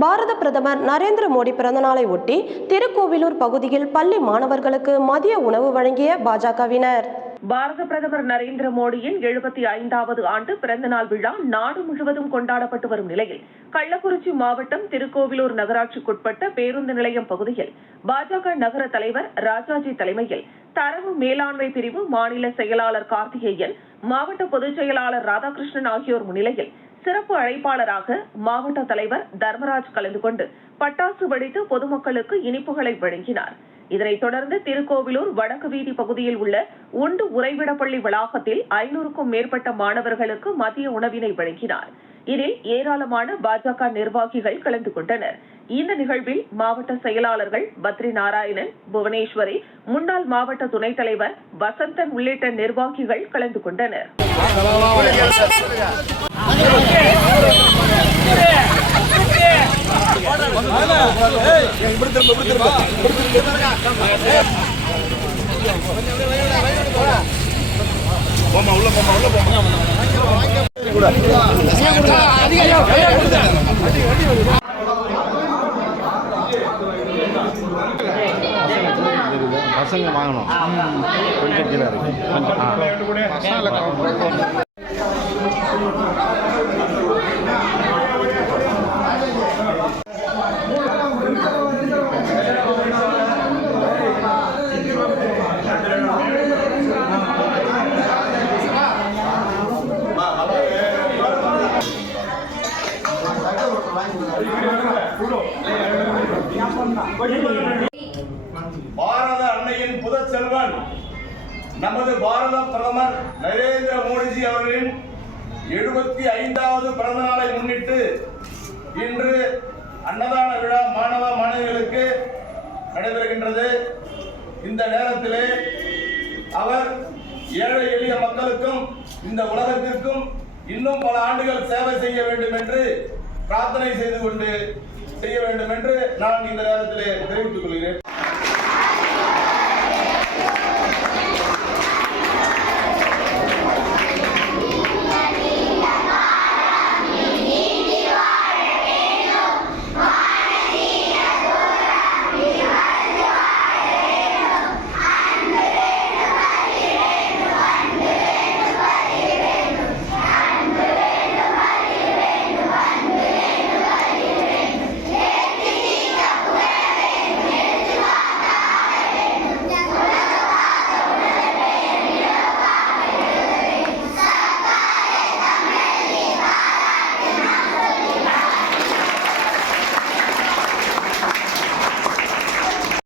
பாரத பிரதமர் நரேந்திர மோடி பிறந்தநாளை ஒட்டி திருக்கோவிலூர் பகுதியில் பள்ளி மாணவர்களுக்கு மதிய உணவு வழங்கிய பாஜகவினர். பாரத பிரதமர் நரேந்திர மோடியின் எழுபத்தி ஐந்தாவது ஆண்டு பிறந்தநாள் விழா நாடு முழுவதும் கொண்டாடப்பட்டு வரும் நிலையில் கள்ளக்குறிச்சி மாவட்டம் திருக்கோவிலூர் நகராட்சிக்குட்பட்ட பேருந்து நிலையம் பகுதியில் பாஜக நகர தலைவர் ராஜாஜி தலைமையில் தரவு மேலாண்மை பிரிவு மாநில செயலாளர் கார்த்திகேயன் மாவட்ட பொதுச் செயலாளர் ராதாகிருஷ்ணன் ஆகியோர் முன்னிலையில் சிறப்பு அழைப்பாளராக மாவட்ட தலைவர் தர்மராஜ் கலந்து கொண்டு பட்டாசு வெடித்து பொதுமக்களுக்கு இனிப்புகளை வழங்கினார். இதனைத் தொடர்ந்து திருக்கோவிலூர் வடக்கு வீதி பகுதியில் உள்ள உண்டு உறைவிடப்பள்ளி வளாகத்தில் ஐநூறுக்கும் மேற்பட்ட மாணவர்களுக்கு மதிய உணவினை வழங்கினார். இதில் ஏராளமான பாஜக நிர்வாகிகள் கலந்து கொண்டனர். இந்த நிகழ்வில் மாவட்ட செயலாளர்கள் பத்ரி நாராயணன் புவனேஸ்வரி முன்னாள் மாவட்ட துணைத் தலைவர் வசந்தன் உள்ளிட்ட நிர்வாகிகள் கலந்து கொண்டனர். பசங்க வாங்கணும். கொஞ்சம் கீழே இருக்கு பாரத அன்னையின் புதச் செல்வன் நமது பாரத பிரதமர் நரேந்திர மோடிஜி அவர்களின் எழுபத்தி ஐந்தாவது பிறந்த நாளை முன்னிட்டு இன்று அன்னதான விழா மாணவ மாணவிகளுக்கு நடைபெறுகின்றது. இந்த நேரத்திலே அவர் ஏழை எளிய மக்களுக்கும் இந்த உலகத்திற்கும் இன்னும் பல ஆண்டுகள் சேவை செய்ய வேண்டும் என்று பிரார்த்தனை செய்து கொண்டு செய்ய வேண்டும் என்று நான் இந்த நேரத்திலே தெரிவித்துக் கொள்கிறேன்.